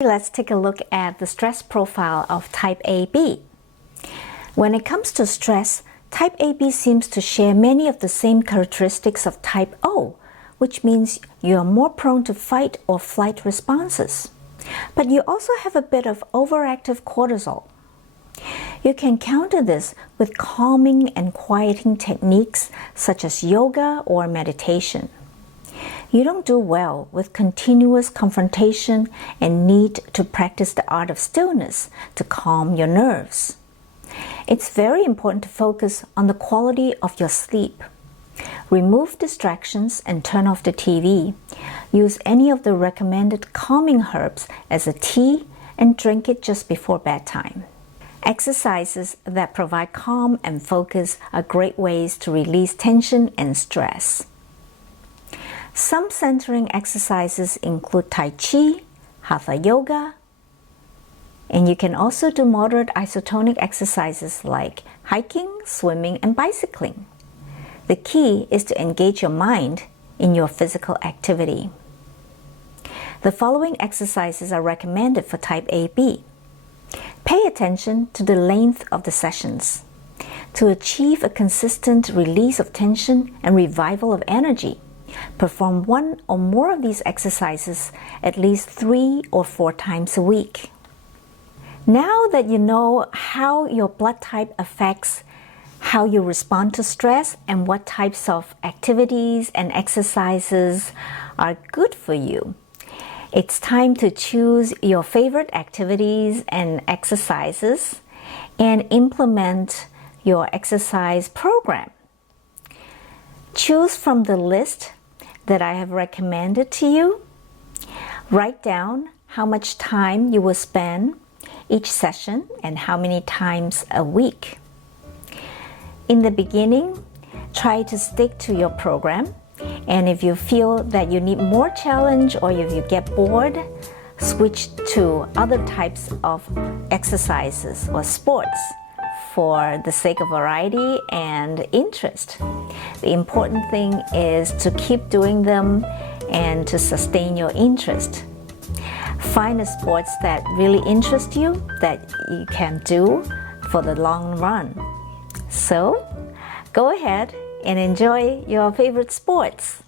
Let's take a look at the stress profile of type AB. When it comes to stress, type AB seems to share many of the same characteristics of type O, which means you are more prone to fight or flight responses. But you also have a bit of overactive cortisol. You can counter this with calming and quieting techniques such as yoga or meditation. You don't do well with continuous confrontation and need to practice the art of stillness to calm your nerves. It's very important to focus on the quality of your sleep. Remove distractions and turn off the TV. Use any of the recommended calming herbs as a tea and drink it just before bedtime. Exercises that provide calm and focus are great ways to release tension and stress. Some centering exercises include Tai Chi, Hatha Yoga, and you can also do moderate isotonic exercises like hiking, swimming, and bicycling. The key is to engage your mind in your physical activity. The following exercises are recommended for type AB. Pay attention to the length of the sessions. To achieve a consistent release of tension and revival of energy, perform one or more of these exercises at least 3 or 4 times a week. Now that you know how your blood type affects how you respond to stress and what types of activities and exercises are good for you, it's time to choose your favorite activities and exercises and implement your exercise program. Choose from the list that I have recommended to you. Write down how much time you will spend each session and how many times a week. In the beginning, try to stick to your program, and if you feel that you need more challenge or if you get bored, switch to other types of exercises or sports for the sake of variety and interest. The important thing is to keep doing them and to sustain your interest. Find the sports that really interest you, that you can do for the long run. So, go ahead and enjoy your favorite sports.